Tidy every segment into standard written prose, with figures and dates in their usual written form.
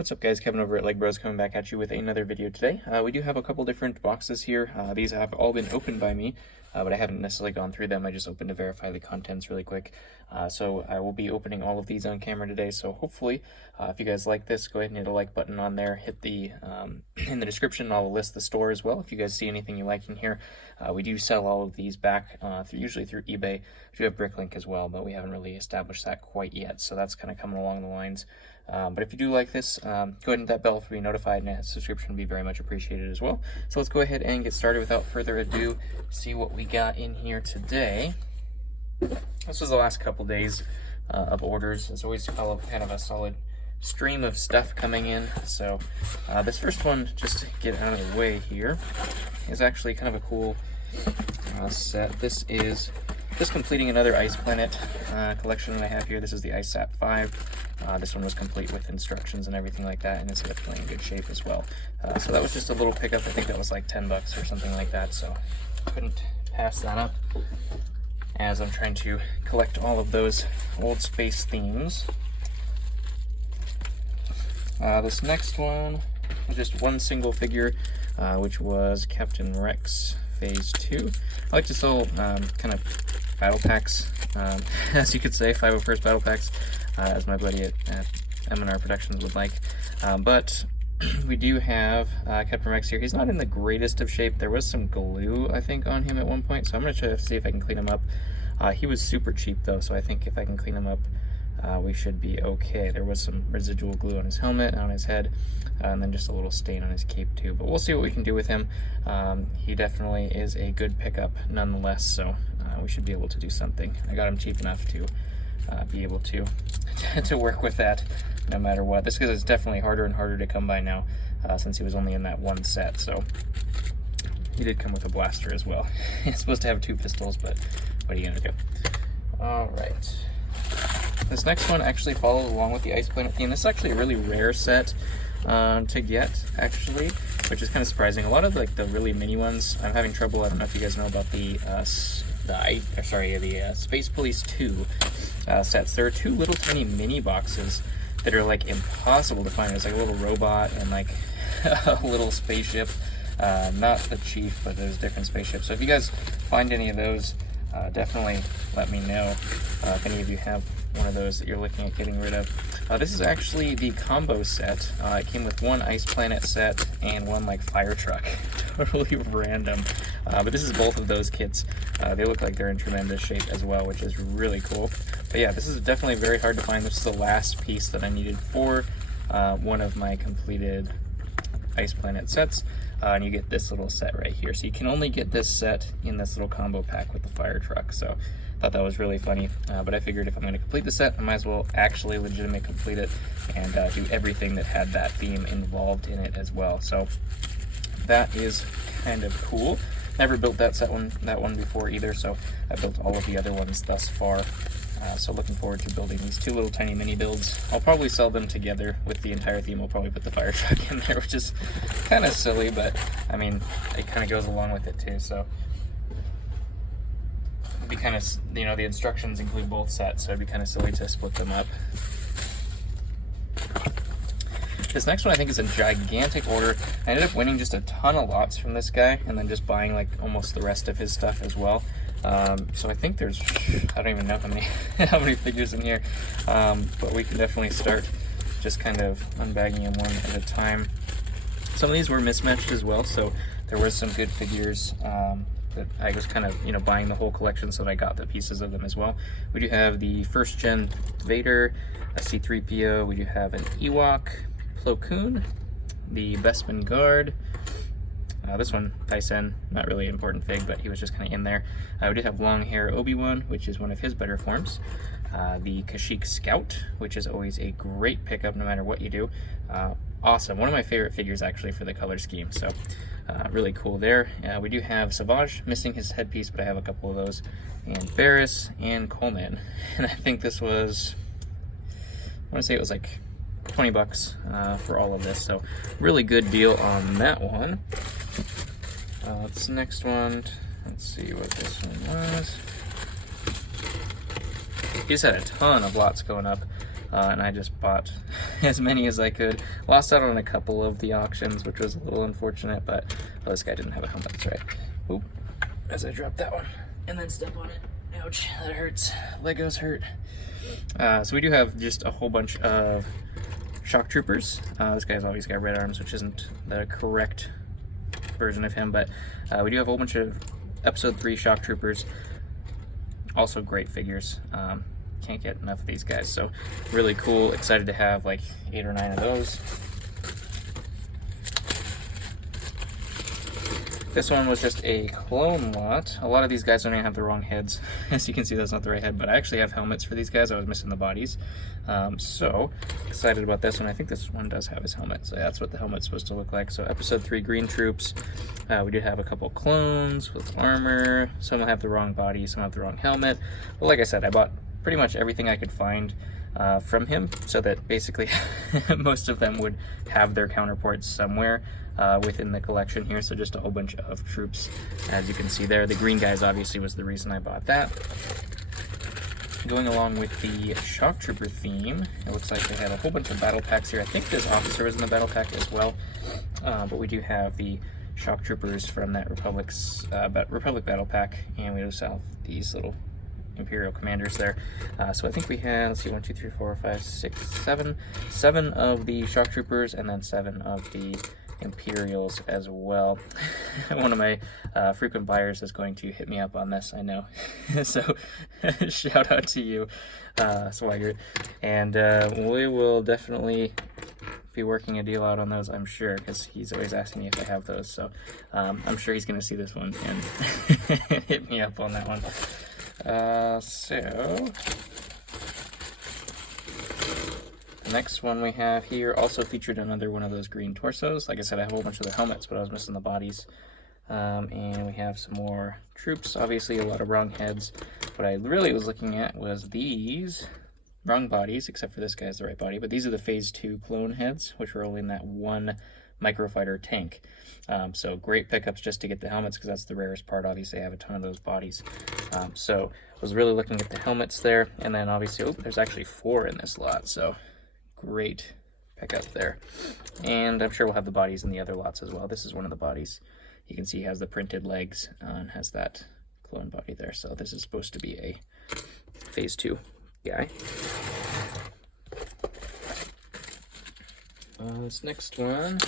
What's up, guys? Kevin over at LEGbrOs coming back at you with another video today. We do have a couple different boxes here. These have all been opened by me, but I haven't necessarily gone through them. I just opened to verify the contents really quick. So I will be opening all of these on camera today. So hopefully, if you guys like this, go ahead and hit the like button on there. Hit the in the description, I'll list the store as well. If you guys see anything you like in here, we do sell all of these back usually through eBay. We do have Bricklink as well, but we haven't really established that quite yet. So that's kind of coming along the lines. But if you do like this, go ahead and hit that bell to be notified, and a subscription would be very much appreciated as well. So let's go ahead and get started without further ado, see what we got in here today. This was the last couple days of orders. It's always kind of a solid stream of stuff coming in. So this first one, just to get out of the way here, is actually kind of a cool set. This is just completing another Ice Planet collection that I have here. This is the Ice Sat 5. This one was complete with instructions and everything like that, and it's definitely in good shape as well. So that was just a little pickup. I think that was like 10 bucks or something like that, so couldn't pass that up as I'm trying to collect all of those old space themes. This next one was just one single figure, which was Captain Rex Phase 2. I like to sell kind of battle packs, as you could say, 501st battle packs, as my buddy at M&R Productions would like. But we do have Captain Rex here. He's not in the greatest of shape. There was some glue, I think, on him at one point, so I'm going to try to see if I can clean him up. He was super cheap, though, so I think if I can clean him up, we should be okay. There was some residual glue on his helmet, on his head, and then just a little stain on his cape too. But we'll see what we can do with him. He definitely is a good pickup nonetheless, so we should be able to do something. I got him cheap enough to be able to work with that no matter what. This is definitely harder and harder to come by now since he was only in that one set. So he did come with a blaster as well. He's supposed to have 2 pistols, but what are you gonna do? All right. This next one actually follows along with the Ice Planet theme. This is actually a really rare set to get, actually, which is kind of surprising. A lot of like the really mini ones, I'm having trouble. I don't know if you guys know about the Space Police 2 sets. There are 2 little tiny mini boxes that are like impossible to find. There's like a little robot and like a little spaceship. Not the Chief, but there's different spaceships. So if you guys find any of those, definitely let me know if any of you have one of those that you're looking at getting rid of. This is actually the combo set. It came with 1 Ice Planet set and 1 like fire truck. Totally random. But this is both of those kits. They look like they're in tremendous shape as well, which is really cool. But yeah, this is definitely very hard to find. This is the last piece that I needed for one of my completed Ice Planet sets. And you get this little set right here. So you can only get this set in this little combo pack with the fire truck. So I thought that was really funny. But I figured if I'm going to complete the set, I might as well actually legitimately complete it and do everything that had that theme involved in it as well. So that is kind of cool. Never built that one before either, so I built all of the other ones thus far. So looking forward to building these 2 little tiny mini builds. I'll probably sell them together with the entire theme. I'll probably put the fire truck in there, which is kind of silly, but I mean, it kind of goes along with it too. So it'd be kind of, you know, the instructions include both sets, so it'd be kind of silly to split them up. This next one I think is a gigantic order. I ended up winning just a ton of lots from this guy and then just buying like almost the rest of his stuff as well. So I think there's, I don't even know how many figures in here, but we can definitely start just kind of unbagging them one at a time. Some of these were mismatched as well, so there was some good figures that I was kind of, you know, buying the whole collection, so that I got the pieces of them as well. We do have the 1st gen Vader, a C-3PO, we do have an Ewok, Plo Koon, the Bespin Guard, this one, Tyson, not really an important fig, but he was just kind of in there. We did have long hair Obi-Wan, which is one of his better forms. The Kashyyyk Scout, which is always a great pickup no matter what you do. Awesome, one of my favorite figures actually for the color scheme, so really cool there. We do have Savage, missing his headpiece, but I have a couple of those. And Barris and Coleman, and I think this was, I want to say it was like 20 bucks for all of this, so really good deal on that one. This next one, let's see what this one was. He just had a ton of lots going up. and I just bought as many as I could. Lost out on a couple of the auctions, which was a little unfortunate, but this guy didn't have a helmet, that's right. Oop, as I dropped that one and then step on it. Ouch, that hurts. Legos hurt. So we do have just a whole bunch of shock troopers. This guy's obviously got red arms, which isn't the correct version of him, but we do have a whole bunch of episode 3 shock troopers. Also great figures. Can't get enough of these guys, so really cool. Excited to have like 8 or 9 of those. This one was just a clone lot. A lot of these guys don't even have the wrong heads. As you can see, that's not the right head, but I actually have helmets for these guys. I was missing the bodies. So excited about this one. I think this one does have his helmet, so that's what the helmet's supposed to look like. So episode 3 green troops. We did have a couple clones with armor. Some have the wrong body, some have the wrong helmet. But like I said, I bought pretty much everything I could find from him, so that basically most of them would have their counterparts somewhere within the collection here. So just a whole bunch of troops, as you can see there. The green guys obviously was the reason I bought that. Going along with the shock trooper theme, it looks like they have a whole bunch of battle packs here. I think this officer was in the battle pack as well, but we do have the shock troopers from that Republic battle pack, and we also have these little Imperial commanders there. So I think we have, let's see, 1, 2, 3, 4, 5, 6, 7 of the shock troopers, and then 7 of the Imperials as well. One of my frequent buyers is going to hit me up on this, I know. So shout out to you, Swigert. And we will definitely be working a deal out on those, I'm sure, because he's always asking me if I have those. So I'm sure he's going to see this one and hit me up on that one. So the next one we have here also featured another one of those green torsos. Like I said, I have a whole bunch of the helmets, but I was missing the bodies. And we have some more troops, obviously a lot of wrong heads. What I really was looking at was these wrong bodies, except for this guy's the right body, but these are the phase 2 clone heads, which were only in that one microfighter tank. So great pickups just to get the helmets, because that's the rarest part. Obviously I have a ton of those bodies. So I was really looking at the helmets there, and then obviously there's actually 4 in this lot, so great pickup there. And I'm sure we'll have the bodies in the other lots as well. This is one of the bodies. You can see he has the printed legs and has that clone body there, so this is supposed to be a phase 2 guy. This next one,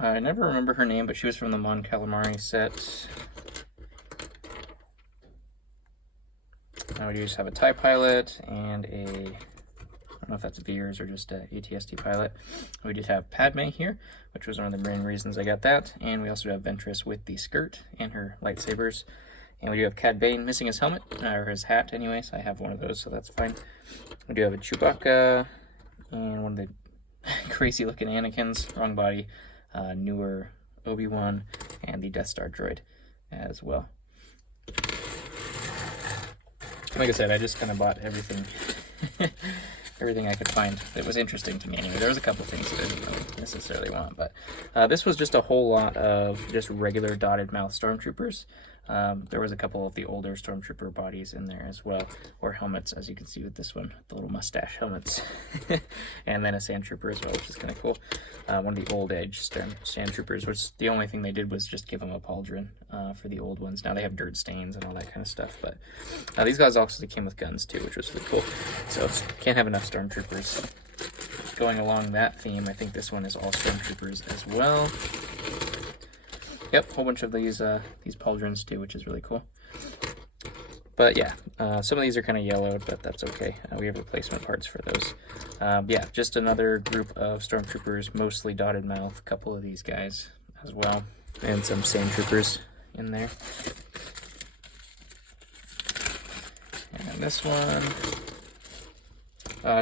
I never remember her name, but she was from the Mon Calamari set. Now we just have a TIE pilot and a, I don't know if that's Veers or just a ATST pilot. We did have Padme here, which was one of the main reasons I got that. And we also have Ventress with the skirt and her lightsabers. And we do have Cad Bane missing his helmet, or his hat anyways. I have one of those, so that's fine. We do have a Chewbacca and one of the crazy looking Anakins, wrong body, newer Obi-Wan, and the Death Star droid as well. Like I said, I just kind of bought everything everything I could find that was interesting to me. Anyway, there was a couple things that I didn't really necessarily want, but this was just a whole lot of just regular dotted mouth stormtroopers. There was a couple of the older stormtrooper bodies in there as well, or helmets, as you can see with this one, the little mustache helmets. And then a sand trooper as well, which is kind of cool. One of the old edge sand troopers, which the only thing they did was just give them a pauldron for the old ones. Now they have dirt stains and all that kind of stuff, but these guys also came with guns too, which was really cool. So can't have enough stormtroopers. Going along that theme, I think this one is all stormtroopers as well. Yep, a whole bunch of these pauldrons too, which is really cool. But yeah, some of these are kind of yellowed, but that's okay. We have replacement parts for those. Yeah, just another group of stormtroopers, mostly dotted mouth. A couple of these guys as well, and some sand troopers in there. And this one,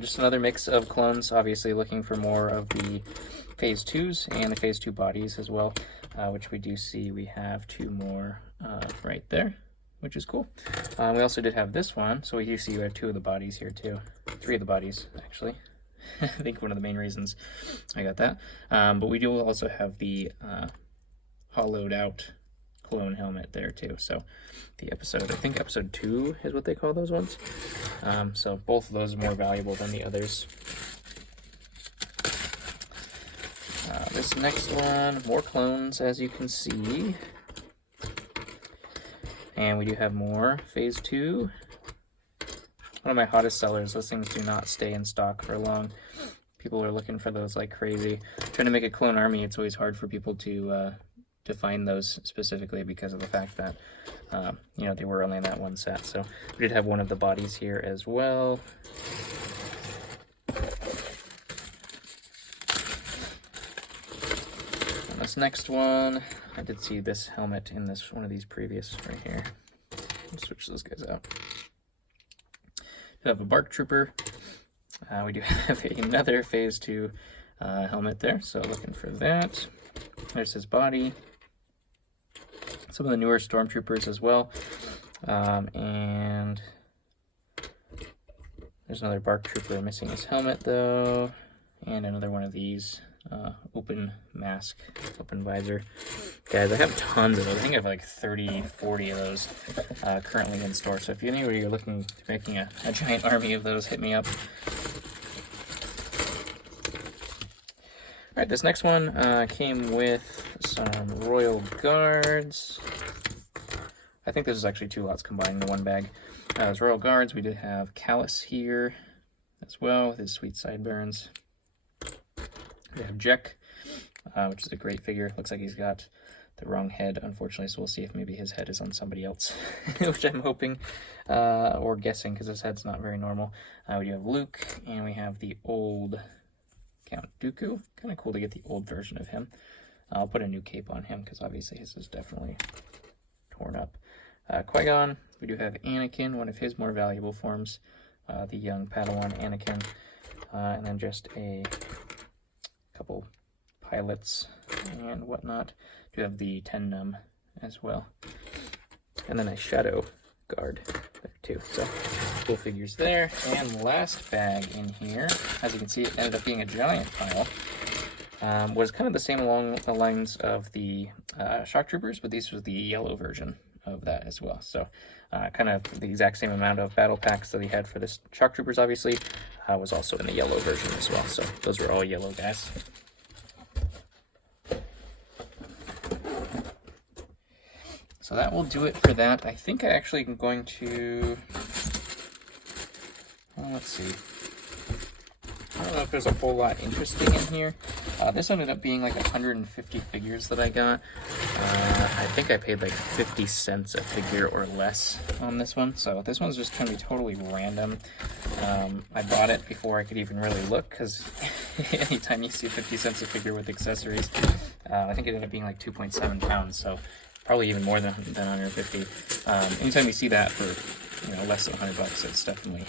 just another mix of clones, obviously looking for more of the phase 2s and the phase 2 bodies as well. Which we do see we have 2 more right there, which is cool. We also did have this one, so we do see we have 2 of the bodies here too. 3 of the bodies, actually. I think one of the main reasons I got that. But we do also have the hollowed out clone helmet there too. So the episode, I think episode 2 is what they call those ones. So both of those are more valuable than the others. This next one, more clones, as you can see. And we do have more Phase 2. One of my hottest sellers. Those things do not stay in stock for long. People are looking for those like crazy. Trying to make a clone army, it's always hard for people to find those specifically because of the fact that, you know, they were only in that one set. So we did have one of the bodies here as well. This next one, I did see this helmet in this one of these previous right here. Let's switch those guys out. We have a Bark Trooper. We do have another Phase 2 helmet there, so looking for that. There's his body. Some of the newer Stormtroopers as well. And there's another Bark Trooper missing his helmet though. And another one of these. Open mask, open visor. Guys, I have tons of those. I think I have like 30, 40 of those currently in store. So if anybody are looking to making a giant army of those, hit me up. Alright, this next one came with some Royal Guards. I think this is actually 2 lots combined in one bag. As Royal Guards, we did have Callus here as well with his sweet sideburns. We have Jack, which is a great figure. Looks like he's got the wrong head, unfortunately, so we'll see if maybe his head is on somebody else, which I'm hoping, or guessing, because his head's not very normal. We do have Luke, and we have the old Count Dooku. Kind of cool to get the old version of him. I'll put a new cape on him, because obviously his is definitely torn up. Qui-Gon, we do have Anakin, one of his more valuable forms, the young Padawan Anakin, and then just a couple pilots and whatnot. Do have the Ten Num as well, and then a Shadow Guard there too. So cool figures there. And last bag in here, as you can see, it ended up being a giant pile. Was kind of the same along the lines of the Shock Troopers, but this was the yellow version of that as well. So kind of the exact same amount of battle packs that he had for the Shock Troopers, obviously, was also in the yellow version as well. So those were all yellow guys. So that will do it for that. I think I actually am going to, well, let's see. I don't know if there's a whole lot interesting in here. This ended up being like 150 figures that I got. I think I paid like 50 cents a figure or less on this one. So this one's just going to be totally random. I bought it before I could even really look, because anytime you see 50 cents a figure with accessories, I think it ended up being like 2.7 pounds. So probably even more than 150. Anytime you see that for, you know, less than $100, it's definitely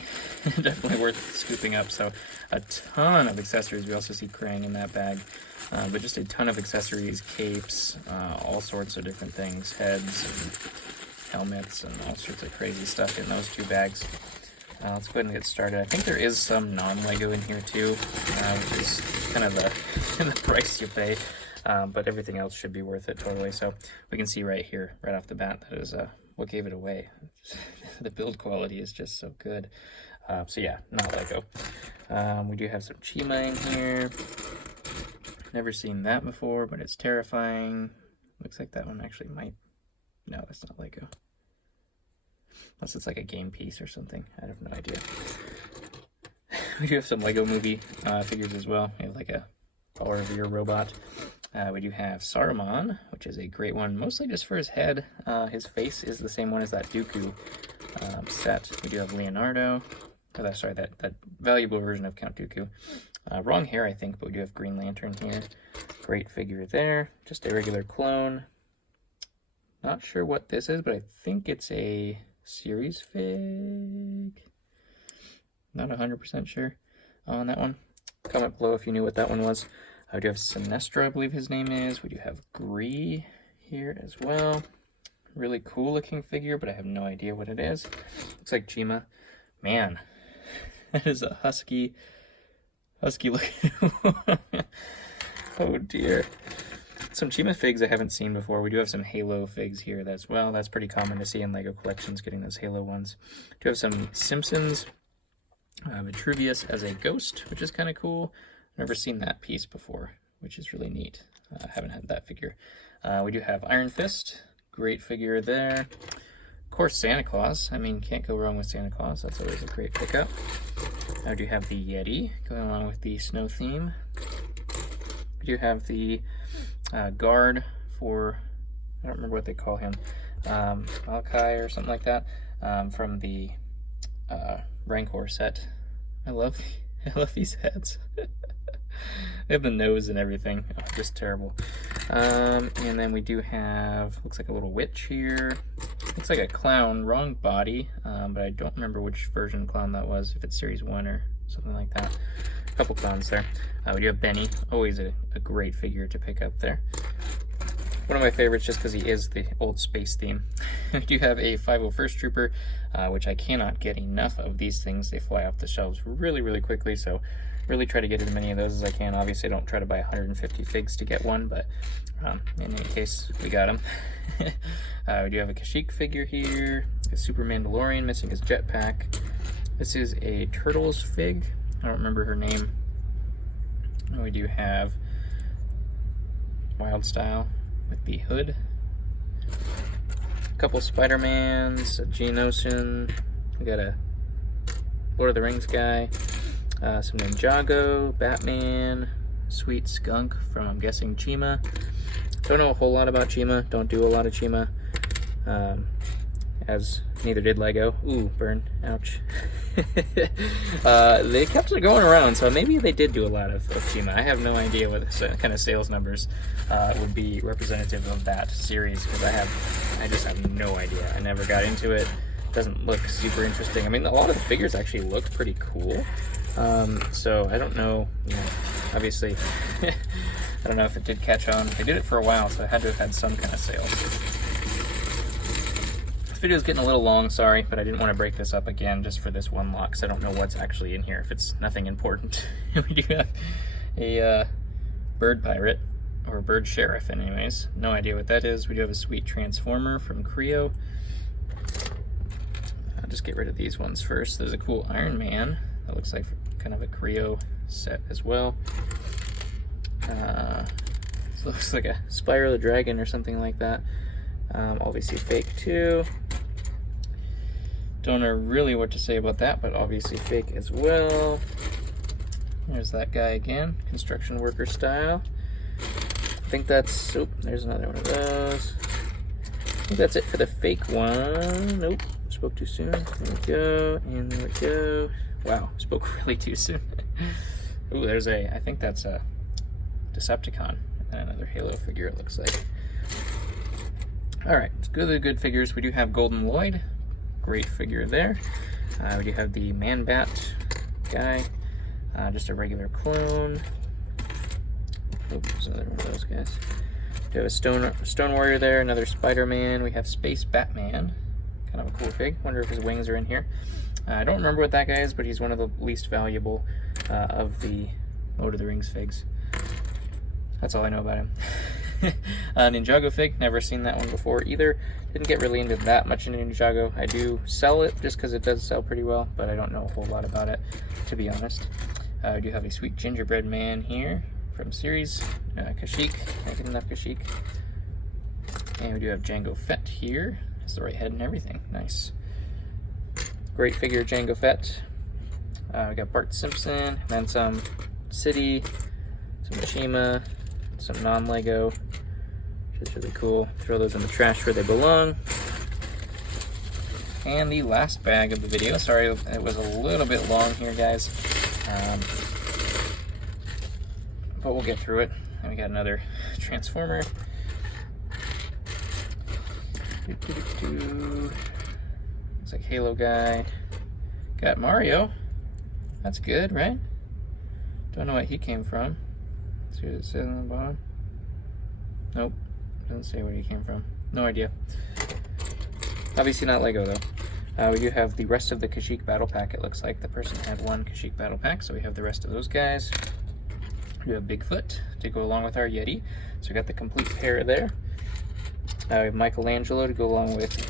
definitely worth scooping up. So a ton of accessories. We also see Krang in that bag, but just a ton of accessories, capes, all sorts of different things, heads and helmets and all sorts of crazy stuff in those 2 bags. Let's go ahead and get started. I think there is some non-Lego in here too, which is kind of the price you pay. But everything else should be worth it totally. So we can see right here, right off the bat, that is what gave it away. The build quality is just so good. So yeah, not Lego. We do have some Chima in here. Never seen that before, but it's terrifying. Looks like that one actually might... No, that's not Lego. Unless it's like a game piece or something. I have no idea. We do have some Lego Movie figures as well. We have like a Power of Your Robot. We do have Saruman, which is a great one, mostly just for his head. His face is the same one as that Dooku set. We do have Leonardo. Oh, sorry, that valuable version of Count Dooku. Wrong hair, I think, but we do have Green Lantern here. Great figure there. Just a regular clone. Not sure what this is, but I think it's a series fig. Not 100% sure on that one. Comment below if you knew what that one was. We do have Sinestro, I believe his name is. We do have Gree here as well. Really cool looking figure, but I have no idea what it is. Looks like Chima. Man, that is a husky looking one. Oh dear. Some Chima figs I haven't seen before. We do have some Halo figs here as well. That's pretty common to see in LEGO collections, getting those Halo ones. We do have some Simpsons, Vitruvius as a ghost, which is kind of cool. Never seen that piece before, which is really neat. I haven't had that figure. We do have Iron Fist, great figure there. Of course, Santa Claus. I mean, can't go wrong with Santa Claus. That's always a great pickup. I do have the Yeti, going along with the snow theme. We do have the guard for, I don't remember what they call him, Malachi or something like that, from the Rancor set. I love these heads. They have the nose and everything. Oh, just terrible. And then we do have, looks like a little witch here. Looks like a clown, wrong body, but I don't remember which version clown that was, if it's Series 1 or something like that. A couple clowns there. We do have Benny, always a great figure to pick up there. One of my favorites just because he is the old space theme. We do have a 501st Trooper, which I cannot get enough of these things. They fly off the shelves really, really quickly, so really try to get as many of those as I can. Obviously, I don't try to buy 150 figs to get one, but in any case, we got them. We do have a Kashyyyk figure here, a Super Mandalorian missing his jetpack. This is a Turtles fig. I don't remember her name. And we do have Wild Style with the hood. A couple Spider-Mans, a Geonosian. We got a Lord of the Rings guy. Some Ninjago, Batman, Sweet Skunk from, I'm guessing, Chima. Don't know a whole lot about Chima. Don't do a lot of Chima. As neither did LEGO. Ooh, burn. Ouch. They kept it going around, so maybe they did do a lot of Chima. I have no idea what kind of sales numbers would be representative of that series, because I just have no idea. I never got into it. Doesn't look super interesting. I mean, a lot of the figures actually look pretty cool. So I don't know, obviously, I don't know if it did catch on. They did it for a while, so it had to have had some kind of sales. This video is getting a little long, sorry, but I didn't want to break this up again just for this one lot, because I don't know what's actually in here if it's nothing important. We do have a bird pirate, or bird sheriff anyways. No idea what that is. We do have a sweet transformer from Creo. I'll just get rid of these ones first. There's a cool Iron Man. That looks like kind of a Creo set as well. This looks like a Spyro the Dragon or something like that. Obviously fake too. Don't know really what to say about that, but obviously fake as well. There's that guy again, construction worker style. I think that's, oh, there's another one of those. I think that's it for the fake one. Nope, spoke too soon. There we go, and there we go. Wow, spoke really too soon. Ooh, there's I think that's a Decepticon. And another Halo figure, it looks like. Alright, let's go to the good figures. We do have Golden Lloyd. Great figure there. We do have the Man-Bat guy. Just a regular clone. Oops, there's another one of those guys. We have a Stone Warrior there, another Spider-Man. We have Space Batman. Kind of a cool fig. Wonder if his wings are in here. I don't remember what that guy is, but he's one of the least valuable of the Lord of the Rings figs. That's all I know about him. Ninjago fig, never seen that one before either. Didn't get really into that much into Ninjago. I do sell it just because it does sell pretty well, but I don't know a whole lot about it, to be honest. I do have a sweet gingerbread man here from series. Kashyyyk, can't get enough Kashyyyk. And we do have Jango Fett here. Has the right head and everything, nice. Great figure, Jango Fett. We got Bart Simpson, and then some City, some Chima, some non-Lego, which is really cool. Throw those in the trash where they belong. And the last bag of the video. Sorry, it was a little bit long here, guys. But we'll get through it. And we got another Transformer. Looks like Halo guy. Got Mario. That's good, right? Don't know what he came from. See what it says on the bottom? Nope. Doesn't say where he came from. No idea. Obviously not Lego though. We do have the rest of the Kashyyyk battle pack. It looks like the person had one Kashyyyk battle pack, so we have the rest of those guys. We have Bigfoot to go along with our Yeti. So we got the complete pair there. We have Michelangelo to go along with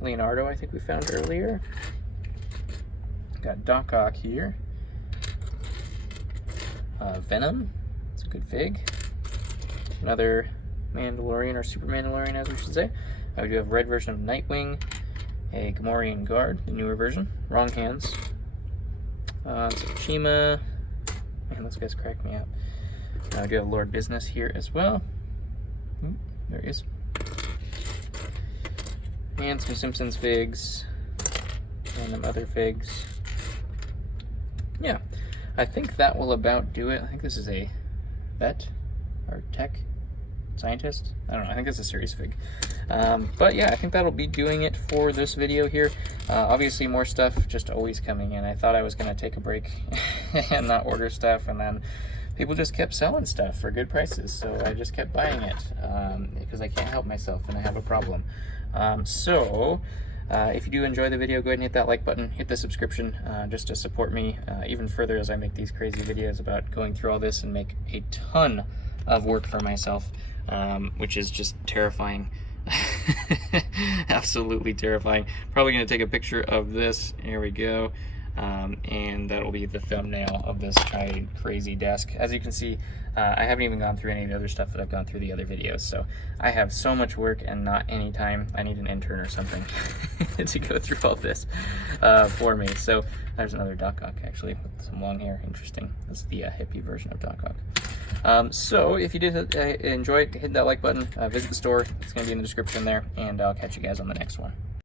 Leonardo, I think we found earlier. Got Doc Ock here. Venom, it's a good fig. Another Mandalorian, or Super Mandalorian as we should say. We do have a red version of Nightwing, a Gamorrean Guard, the newer version. Wrong hands. Tsushima. Man, those guys crack me up. We do have Lord Business here as well. There he is. And some Simpsons figs. And some other figs. Yeah, I think that will about do it. I think this is a vet or tech scientist. I don't know. I think it's a series fig. But yeah, I think that'll be doing it for this video here. Obviously more stuff just always coming in. I thought I was going to take a break and not order stuff, and then people just kept selling stuff for good prices. So I just kept buying it because I can't help myself and I have a problem. If you do enjoy the video, go ahead and hit that like button, hit the subscription, just to support me even further as I make these crazy videos about going through all this and make a ton of work for myself, which is just terrifying. Absolutely terrifying. Probably going to take a picture of this. Here we go. And that'll be the thumbnail of this giant crazy desk. As you can see, I haven't even gone through any of the other stuff that I've gone through the other videos, so I have so much work and not any time. I need an intern or something to go through all this for me. So there's another Doc Ock actually with some long hair. Interesting. That's the hippie version of Doc Ock. So if you did enjoy it, hit that like button, visit the store. It's going to be in the description there, and I'll catch you guys on the next one.